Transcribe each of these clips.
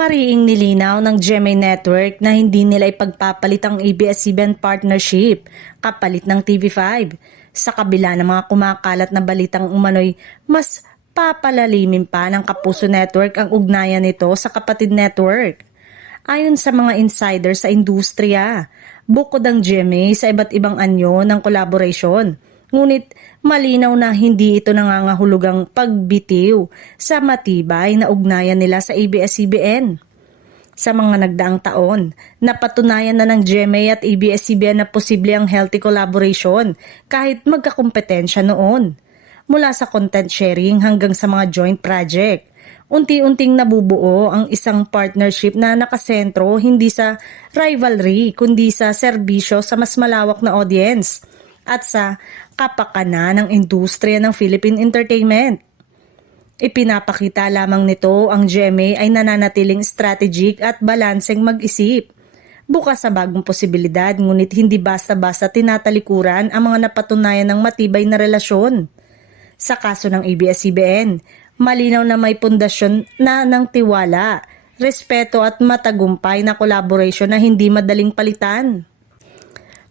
Mariing nilinaw ng GMA Network na hindi nila ipagpapalit ang ABS-CBN partnership kapalit ng TV5 sa kabila ng mga kumakalat na balitang umano'y mas papalalimin pa ng Kapuso Network ang ugnayan nito sa kapatid network. Ayon sa mga insider sa industriya, bukod ang GMA sa iba't ibang anyo ng collaboration. Ngunit malinaw na hindi ito nangangahulugang pagbitiw sa matibay na ugnayan nila sa ABS-CBN. Sa mga nagdaang taon, napatunayan na ng GMA at ABS-CBN na posible ang healthy collaboration kahit magkakompetensya noon. Mula sa content sharing hanggang sa mga joint project, unti-unting nabubuo ang isang partnership na nakasentro hindi sa rivalry kundi sa serbisyo sa mas malawak na audience at sa kapakanan ng industriya ng Philippine entertainment. Ipinapakita lamang nito ang GMA ay nananatiling strategic at balanseng mag-isip. Bukas sa bagong posibilidad ngunit hindi basta-basta tinatalikuran ang mga napatunayan ng matibay na relasyon. Sa kaso ng ABS-CBN, malinaw na may pundasyon na ng tiwala, respeto at matagumpay na collaboration na hindi madaling palitan.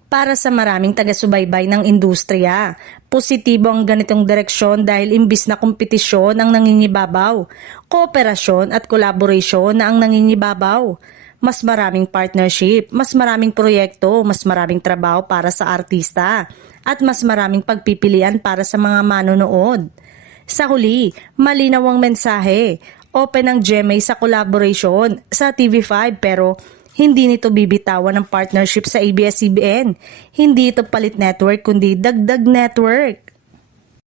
Para sa maraming taga-subaybay ng industriya, positibo ang ganitong direksyon dahil imbis na kompetisyon ang nangingibabaw, kooperasyon at collaboration na ang nangingibabaw. Mas maraming partnership, mas maraming proyekto, mas maraming trabaho para sa artista, at mas maraming pagpipilian para sa mga manonood. Sa huli, malinaw ang mensahe, open ang GMA sa collaboration sa TV5 pero hindi nito bibitawan ng partnership sa ABS-CBN. Hindi ito palit network kundi dagdag network.